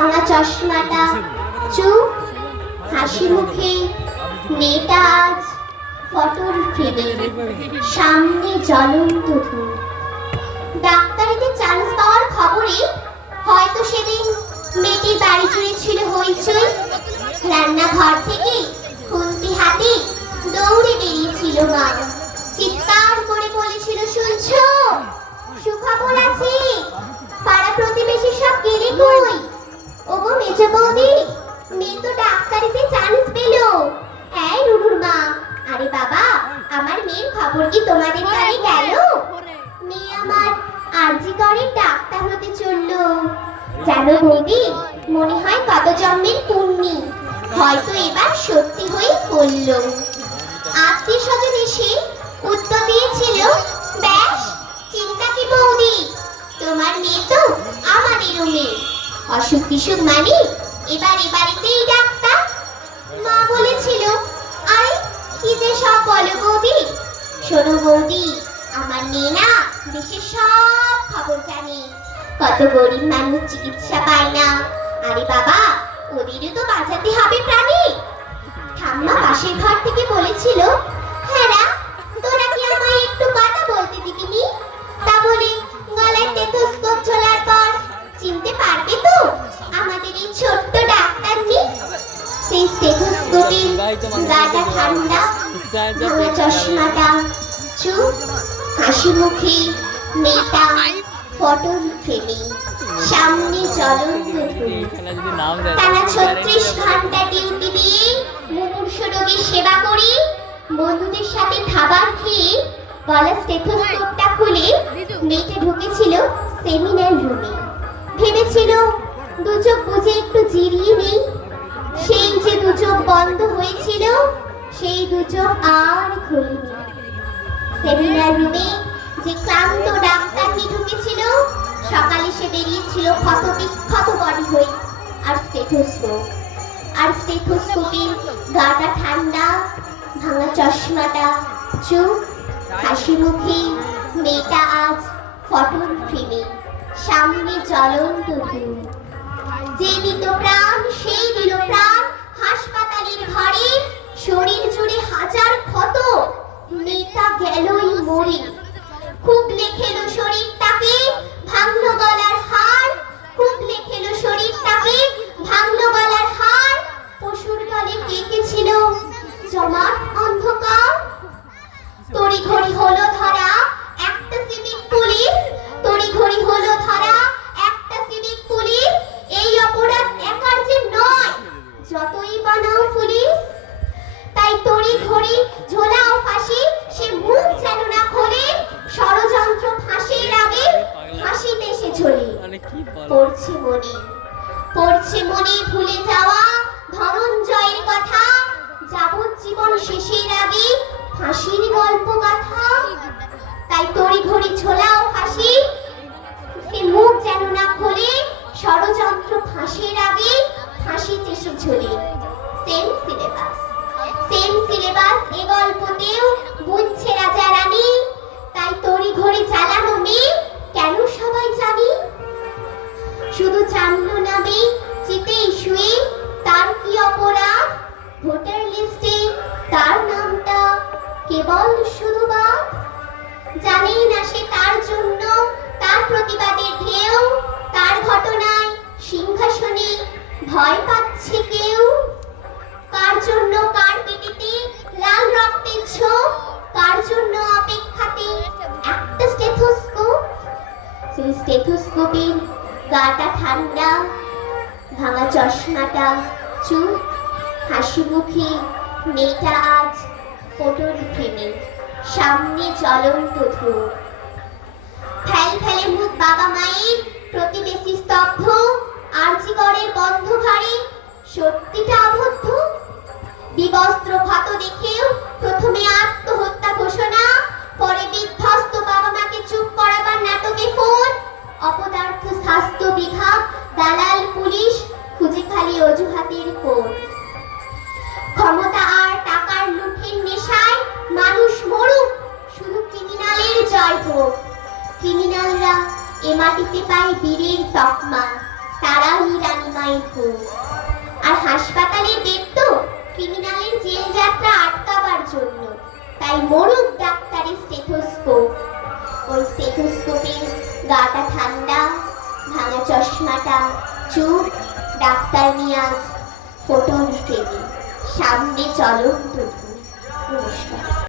ভাঙা চশমাটা, চুপ, হাসি মুখে মেয়েটা আজ ফটোর ফ্রেমে, সামনে জ্বলন্ত ধূপ। ডাক্তারিতে চান্স পাওয়ার খবরে হয়তো সেদিন মেয়েটির বাড়ি জুড়ে ছিল হইচই। রান্নাঘর থেকে খুন্তি হাতে দৌড়ে বেরিয়েছিল মা, চিৎকার করে বলেছিল, শুনছো, সুখবর আছে, পাড়া প্রতিবেশী সব গেলে কই? ওগো মেজো বৌদি, মেয়ে তো ডাক্তারিতে চান্স পেল। এই রুরুর মা, আরে বাবা, আমার মেয়ের খবর কি তোমাদের কানে গেল? মেয়ে আমার আরজি করে ডাক্তার হতে চললো। জানো বৌদি, মনে হয় কত জন্মের পুণ্যি, হয়তো এবার সত্যি হয়ে ফললো। আত্মীয় স্বজন এসে উত্তর দিয়েছিল, ব্যাস, চিন্তা কি বৌদি, তোমার মেয়ে তো আমাদেরও মেয়ে, অসুখ বিসুখ মানে এবার এ বাড়িতেই ডাক্তার। মা বলেছিল, আরে কি যে সব বলো বৌদি। শোনো বৌদি, আমার মেয়ে না দেশের সব খবর জানে, কত গরিব মানুষ চিকিৎসা পায় না। আরে বাবা, ওদেরও তো বাঁচাতে হবে প্রাণী। ঠাম্মা পাশের ঘর থেকে বলেছিল, হ্যাঁ রা, তোরা কি আমায় একটু কথা বলতে দিবি? তা বলে গলায় স্টেথোস্কোপ ঝোলার পর চিনতে পারবে তো আমাদের এই ছোট্ট ডাক্তার নেই? সেই স্টেথোস্কোপের গাটা ঠান্ডা, ভাঙা চশমাটা, চুপ, হাসি মুখে মেয়েটা ফটোর ফ্রেমে, সামনে জ্বলন্ত ধূপ। টানা 36 ঘন্টা ডিউটি দিয়ে মুমূর্ষ রোগীর সেবা করে বন্ধুদের সাথে খাবার খেয়ে গলা স্টেথোস্কোপটা খুলে মেয়েটা ঢুকেছিল সেমিনার রুমে। ভেবেছিল দু চোখ বুঝে একটু জিরিয়ে নেই। সেই যে দু চোখ বন্ধ হয়েছিল, সেই দু চোখ আর খুলেনি। সেমিনার রুমে যে ক্লান্ত ডাক্তারটি ঢুকেছিল, সকালে সে বেরিয়েছিল ক্ষত বিক্ষত বডি হয়ে, আর স্টেথোস্কোপের গাটা ঠান্ডা, ভাঙা চশমাটা, চুপ, হাসি মুখে মেয়েটা আজ ফটোর ফ্রেমে, সামনে জ্বলন্ত ধূপ। যে দিত প্রাণ সেই দিল প্রাণ, হাসপাতালের ঘরে শরীর জুড়ে হাজার ক্ষত, মেয়েটা গেলই মরে। খুব লেখেলো শরীরটাকে, ভাঙলো গলার হাড়, খুব লেখেলো শরীরটাকে, ভাঙলো গলার হাড়। পশুর গলে কেঁকেছিল জমাট অন্ধকার। তড়িঘড়ি হলো ধরা একটা সিভিক পুলিশ, তড়িঘড়ি হলো ধরা একটা সিভিক পুলিশ। এই অপরাধ একার যে নয়, যতই বানাও পুলিশ। তাই তড়িঘড়ি ঝোলাও ফাঁসি, সে মুখ যেন না খোলে, ষড়যন্ত্র ফাঁসির আগে ফাঁসিতে সে ঝোলে। পড়ছে মনে ভুলে যাওয়া ধনঞ্জয়ের কথা, যাবজ্জীবন শেষের আগে ফাঁসির গল্প গাথা। তাই তড়িঘড়ি ঝোলাও ফাঁসি, সে মুখ যেন না খোলে, ষড়যন্ত্র ফাঁসির আগে ফাঁসিতে সে ঝোলে। সেম সিলেবাস এ গল্পতেও বুঝছে রাজা রানী। তাই তড়িঘড়ি জ্বালানো মেয়ে কেন সবাই জানি? শুধু জানলো না মেয়ে চিতেই শুয়ে তার কি অপরাধ, ভোটার লিস্টে তার নামটা কেবল শুধু বাদ। জানেই না সে তার জন্য তার প্রতিবাদের ঢেউ, তার ঘটনায় সিংহাসনে ভয় পাচ্ছে কেউ। কার জন্য কার পেটেতে লাল রক্তের ছোপ, কার জন্য অপেক্ষাতে একটা স্টেথোস্কোপ। সেই স্টেথোস্কোপের গাটা ঠান্ডা, ভাঙা চশমাটা, চুপ, হাসি মুখে মেয়েটা আজ ফটোর ফ্রেমে, সামনে জ্বলন্ত ধূপ। ফেলে মুখ বাবা মায়ের, প্রতিবেশী স্তব্ধ, আরজি করের বন্ধ ঘরে সত্যিটা আবদ্ধ। বিবস্ত্র ক্ষত দেখেও প্রথমে আত্মহত্যা ঘোষণা, পরে বিধ্বস্ত বাবা মাকে চুপ করাবার নাটকে ফোন। অপদার্থ স্বাস্থ্য বিভাগ, দালাল পুলিশ খুঁজে খালি অজুহাতের কোণ। ক্ষমতা আর টাকার লুঠের নেশায় মানুষ মরুক, শুধু ক্রিমিনালের জয় হোক। ক্রিমিনালরা এ মাটিতে পায় বীরের তকমা, তারাই রানীমায়ের ভোগ। আর হাসপাতালের বেড তো ক্রিমিনালের জেল যাত্রা আটকাবার জন্য, তাই মরুক ডাক্তারের স্টেথোস্কোপ। ওই স্টেথোস্কোপে গাটা ঠান্ডা, ভাঙা চশমাটা, চুপ, ডাক্তার নিয়াজ, ফটোর ফ্রেমে সামনে চলন্ত ধূপ। নমস্কার।